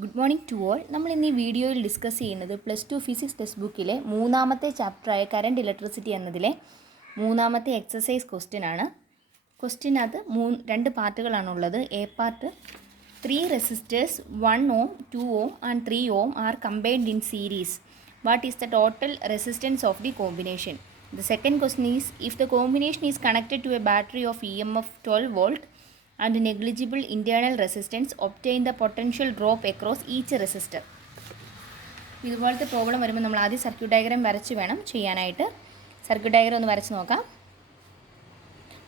Good morning to all. നമ്മൾ ഇന്ന് ഈ വീഡിയോയിൽ ഡിസ്കസ് ചെയ്യുന്നത് +2 ഫിസിക്സ് ടെക്സ്റ്റ് ബുക്കിലെ മൂന്നാമത്തെ ചാപ്റ്ററായ കറണ്ട് ഇലക്ട്രിസിറ്റി എന്നതിലെ മൂന്നാമത്തെ എക്സസൈസ് ക്വസ്റ്റ്യൻ ആണ്. ക്വസ്റ്റ്യനകത്ത് രണ്ട് പാർട്ടുകളാണുള്ളത്. A part 3 resistors 1 ohm, 2 ohm and 3 ohm are combined in series. What is the total resistance of the combination? The second question is, if the combination is connected to a battery of EMF 12 volt and negligible internal resistance, obtain the potential drop across each resistor. ഇതുപോലത്തെ problem വരുമ്പോൾ നമ്മൾ ആദ്യം circuit diagram വരച്ച് വേണം ചെയ്യാനായിട്ട്. Circuit diagram ഒന്ന് വരച്ച് നോക്കാം.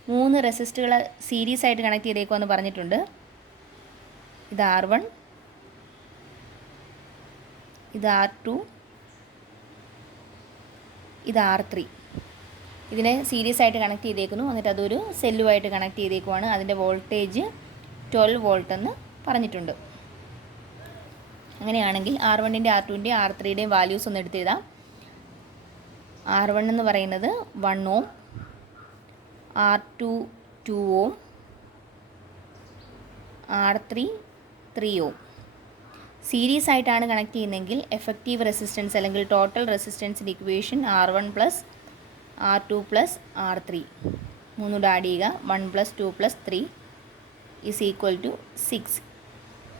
3 റെസിസ്റ്ററുകൾ സീരീസ് ആയിട്ട് കണക്ട് ചെയ്തേക്കുമെന്ന് പറഞ്ഞിട്ടുണ്ട്. ഇത് R1, ഇത് R2, ഇത് R3. ഇതിനെ സീരീസ് ആയിട്ട് കണക്ട് ചെയ്തേക്കുന്നു. എന്നിട്ട് അതൊരു സെല്ലുമായിട്ട് കണക്ട് ചെയ്തേക്കുവാണ്. അതിൻ്റെ വോൾട്ടേജ് 12 വോൾട്ട് എന്ന് പറഞ്ഞിട്ടുണ്ട്. അങ്ങനെയാണെങ്കിൽ R1ൻ്റെ R2ൻ്റെ R3യുടെയും വാല്യൂസ് ഒന്ന് എടുത്തെഴുതാം. R1 എന്ന് പറയുന്നത് 1 ohm, R2 2 ohm, R3 3 ohm. Series ആയിട്ടാണ് കണക്ട് ചെയ്യുന്നതെങ്കിൽ എഫക്റ്റീവ് റെസിസ്റ്റൻസ് അല്ലെങ്കിൽ ടോട്ടൽ റെസിസ്റ്റൻസിൻ്റെ ഇക്വേഷൻ R1 + R2 + R3 മൂന്നൂടെ ആഡ് ചെയ്യുക. 1 + 2 + 3 = 6.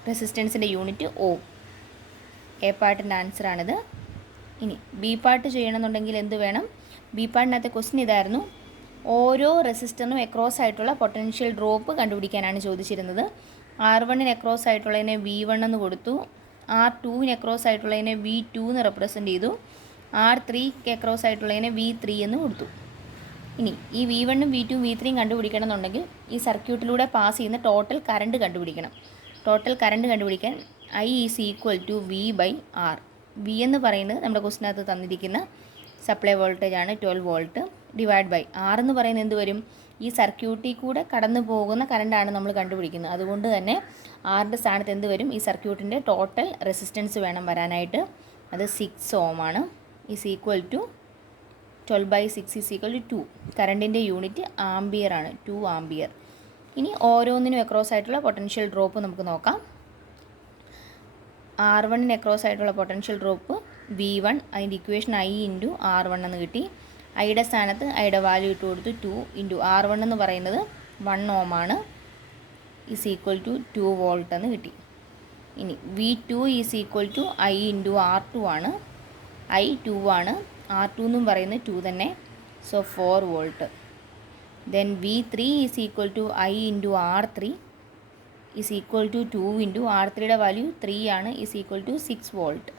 റെസിസ്റ്റൻസിൻ്റെ യൂണിറ്റ് ഓം. എ പാർട്ടിൻ്റെ ആൻസറാണിത്. ഇനി ബി പാർട്ട് ചെയ്യണമെന്നുണ്ടെങ്കിൽ എന്ത് വേണം? ബി പാർട്ടിനകത്തെ ക്വസ്റ്റ്യൻ ഇതായിരുന്നു. ഓരോ റെസിസ്റ്ററിനും എക്രോസ് ആയിട്ടുള്ള പൊട്ടൻഷ്യൽ ഡ്രോപ്പ് കണ്ടുപിടിക്കാനാണ് ചോദിച്ചിരുന്നത്. R1ന് എക്രോസ് ആയിട്ടുള്ളതിനെ V1 എന്ന് കൊടുത്തു. R2ന് എക്രോസ് ആയിട്ടുള്ളതിനെ V2 എന്ന് റെപ്രസെൻറ്റ് ചെയ്തു. R3ക്ക് എക്രോസ് ആയിട്ടുള്ളതിനെ V3 എന്ന് കൊടുത്തു. ഇനി ഈ V1ഉം V2ഉം V3യും കണ്ടുപിടിക്കണം എന്നുണ്ടെങ്കിൽ ഈ സർക്യൂട്ടിലൂടെ പാസ് ചെയ്യുന്ന ടോട്ടൽ കറണ്ട് കണ്ടുപിടിക്കണം. ടോട്ടൽ കറണ്ട് കണ്ടുപിടിക്കാൻ I = V/R. V എന്ന് പറയുന്നത് നമ്മുടെ ക്വസ്റ്റിനകത്ത് തന്നിരിക്കുന്ന സപ്ലൈ വോൾട്ടേജ് ആണ്, 12 വോൾട്ട്, ഡിവൈഡ് ബൈ R എന്ന് പറയുന്നത് എന്ത് വരും? ഈ സർക്യൂട്ടിൽ കൂടെ കടന്നു പോകുന്ന കറണ്ടാണ് നമ്മൾ കണ്ടുപിടിക്കുന്നത്. അതുകൊണ്ട് തന്നെ ആറിൻ്റെ സ്ഥാനത്ത് എന്ത് വരും? ഈ സർക്യൂട്ടിൻ്റെ ടോട്ടൽ റെസിസ്റ്റൻസ് വേണം വരാനായിട്ട്. അത് 6 ohm ആണ്. = 12/6 = 2. കറണ്ടിൻ്റെ യൂണിറ്റ് ആംബിയർ ആണ്, 2 ആംബിയർ. ഇനി ഓരോന്നിനും എക്രോസ് ആയിട്ടുള്ള പൊട്ടൻഷ്യൽ ഡ്രോപ്പ് നമുക്ക് നോക്കാം. R1ന് എക്രോസ് ആയിട്ടുള്ള പൊട്ടൻഷ്യൽ ഡ്രോപ്പ് V1, അതിൻ്റെ ഇക്വേഷൻ I × R1 എന്ന് കിട്ടി. ഐയുടെ സ്ഥാനത്ത് ഐയുടെ വാല്യൂ ഇട്ട് കൊടുത്തു. 2 × R1 എന്ന് പറയുന്നത് 1 ohm ആണ്, = 2 വോൾട്ട് എന്ന് കിട്ടി. ഇനി V2 = I × R2 ആണ്. I 2 ആണ്, R2 എന്നും പറയുന്നത് 2 തന്നെ, so 4 volt. Then V3 = I × R3 = 2 × R3യുടെ വാല്യൂ 3 ആണ്, = 6 വോൾട്ട്.